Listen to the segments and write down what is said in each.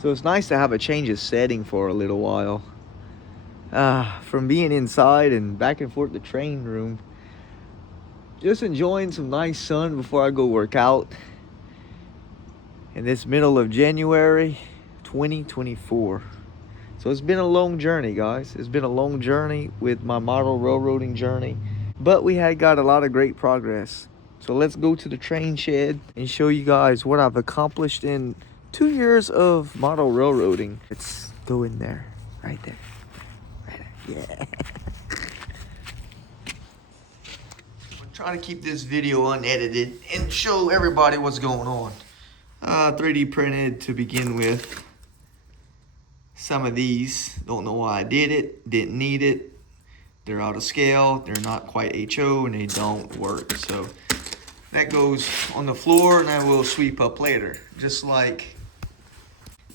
So it's nice to have a change of setting for a little while. From being inside and back and forth the train room, just enjoying some nice sun before I go work out. In this middle of January 2024. So it's been a long journey, guys. It's been a long journey with my model railroading journey, but we had got a lot of great progress. So let's go to the train shed and show you guys what I've accomplished in 2 years of model railroading. Let's go in there, right there, right there. Yeah. I'm trying to keep this video unedited and show everybody what's going on. 3D printed to begin with. Some of these, don't know why I did it, didn't need it. They're out of scale, they're not quite HO, and they don't work. So that goes on the floor and I will sweep up later. Just like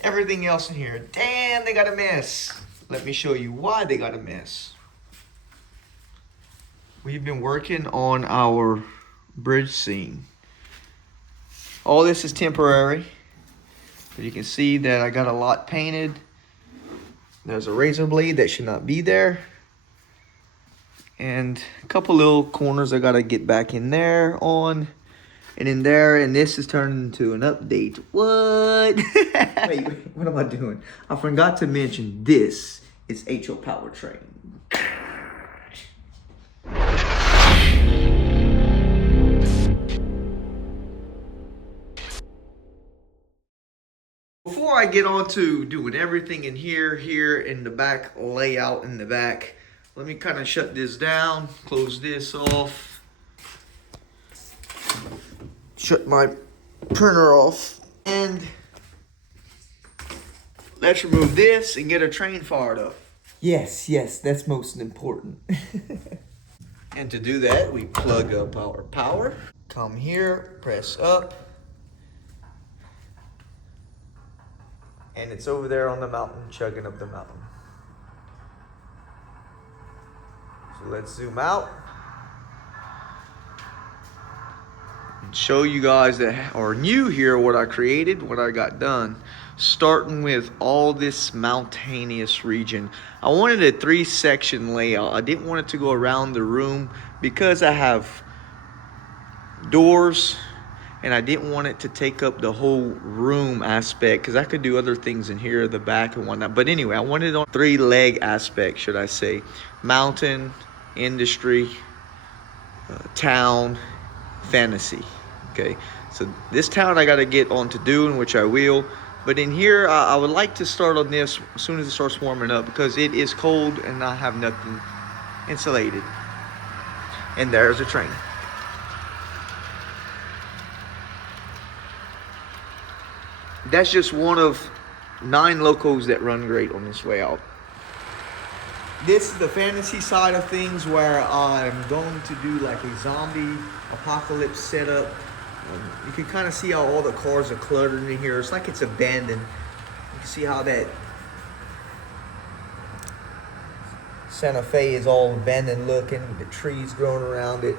everything else in here. Damn, they got a mess. Let me show you why they got a mess. We've been working on our bridge scene. All this is temporary. But you can see that I got a lot painted. There's a razor blade that should not be there. And a couple little corners I gotta get back in there on. And in there, and this is turning into an update. What? Wait, what am I doing? I forgot to mention this is HO powertrain. Before I get on to doing everything in here, in the back, layout in the back, let me kind of shut this down, close this off, shut my printer off, and let's remove this and get a train fired up. Yes, that's most important. And to do that, we plug up our power, come here, press up, and it's over there on the mountain, chugging up the mountain. So let's zoom out and show you guys that are new here what I created, what I got done. Starting with all this mountainous region. I wanted a 3-section layout. I didn't want it to go around the room because I have doors, and I didn't want it to take up the whole room aspect because I could do other things in here, the back and whatnot. But anyway, I wanted it on 3-leg aspect, should I say. Mountain, industry, town, fantasy. Okay, so this town I got to get on to doing, which I will. But in here, I would like to start on this as soon as it starts warming up because it is cold and I have nothing insulated. And there's a train. That's just one of 9 locos that run great on this way out. This is the fantasy side of things where I'm going to do like a zombie apocalypse setup. You can kind of see how all the cars are cluttered in here. It's like it's abandoned. You can see how that Santa Fe is all abandoned looking with the trees growing around it.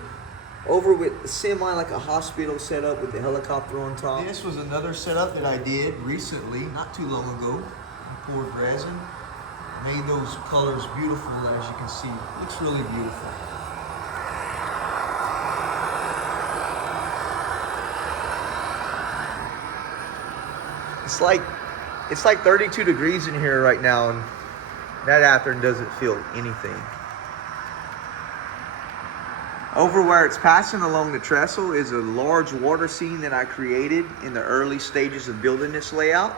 Over with the semi, like a hospital setup with the helicopter on top. This was another setup that I did recently, not too long ago. I poured resin, made those colors beautiful, as you can see. It looks really beautiful. It's like 32 degrees in here right now, and that afternoon doesn't feel anything. Over where it's passing along the trestle is a large water scene that I created in the early stages of building this layout.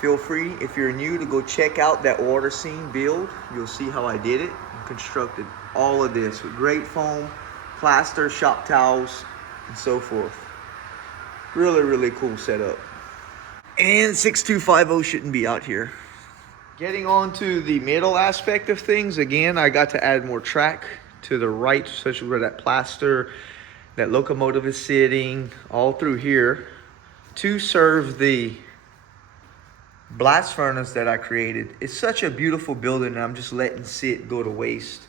Feel free, if you're new, to go check out that water scene build. You'll see how I did it and constructed all of this with great foam, plaster, shop towels, and so forth. Really, really cool setup. And 6250 shouldn't be out here. Getting on to the middle aspect of things, again, I got to add more track to the right, especially where that plaster, that locomotive is sitting, all through here, to serve the blast furnace that I created. It's such a beautiful building, and I'm just letting sit go to waste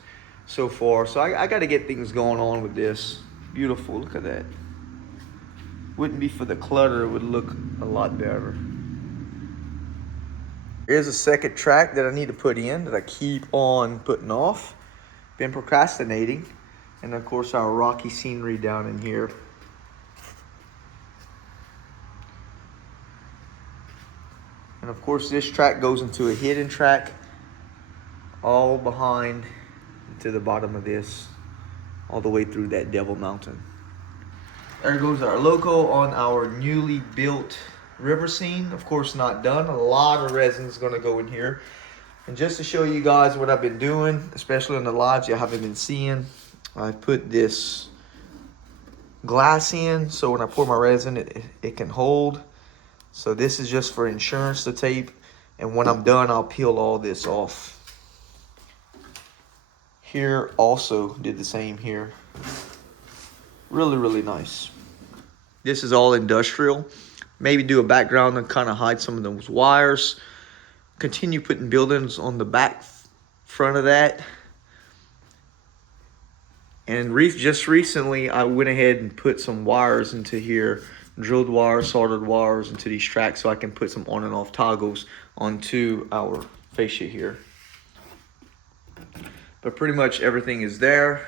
so far. So I got to get things going on with this. Beautiful, look at that. Wouldn't be for the clutter, it would look a lot better. Here's a second track that I need to put in that I keep on putting off. Been procrastinating. And of course our rocky scenery down in here. And of course this track goes into a hidden track all behind to the bottom of this, all the way through that Devil Mountain. There goes our logo on our newly built river scene. Of course not done. A lot of resin is going to go in here. And just to show you guys what I've been doing, especially in the lives you haven't been seeing, I put this glass in so when I pour my resin it can hold. So this is just for insurance, the tape. And when I'm done, I'll peel all this off. Here also did the same here. Really, really nice. This is all industrial. Maybe do a background and kind of hide some of those wires. Continue putting buildings on the back front of that. And just recently, I went ahead and put some wires into here. Drilled wires, soldered wires into these tracks so I can put some on and off toggles onto our fascia here. But pretty much everything is there.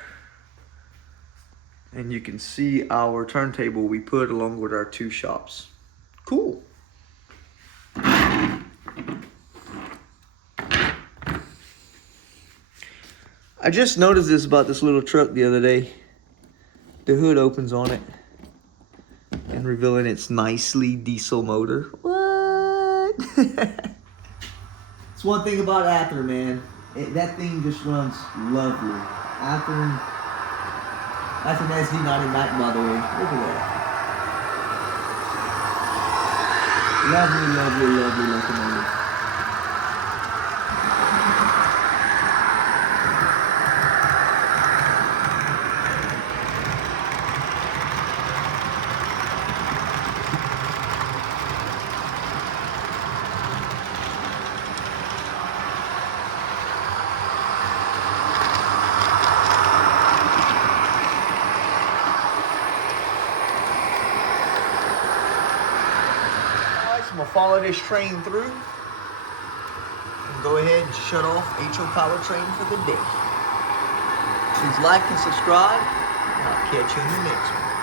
And you can see our turntable we put along with our two shops. Cool. I just noticed this about this little truck the other day. The hood opens on it and revealing its nicely diesel motor. What? It's one thing about Ather, man. That thing just runs lovely. Ather, that's an SD99, by the way. Look at that. Lovely, lovely, lovely locomotive. I'm gonna follow this train through and go ahead and shut off HO Powertrain for the day. Please like and subscribe, and I'll catch you in the next one.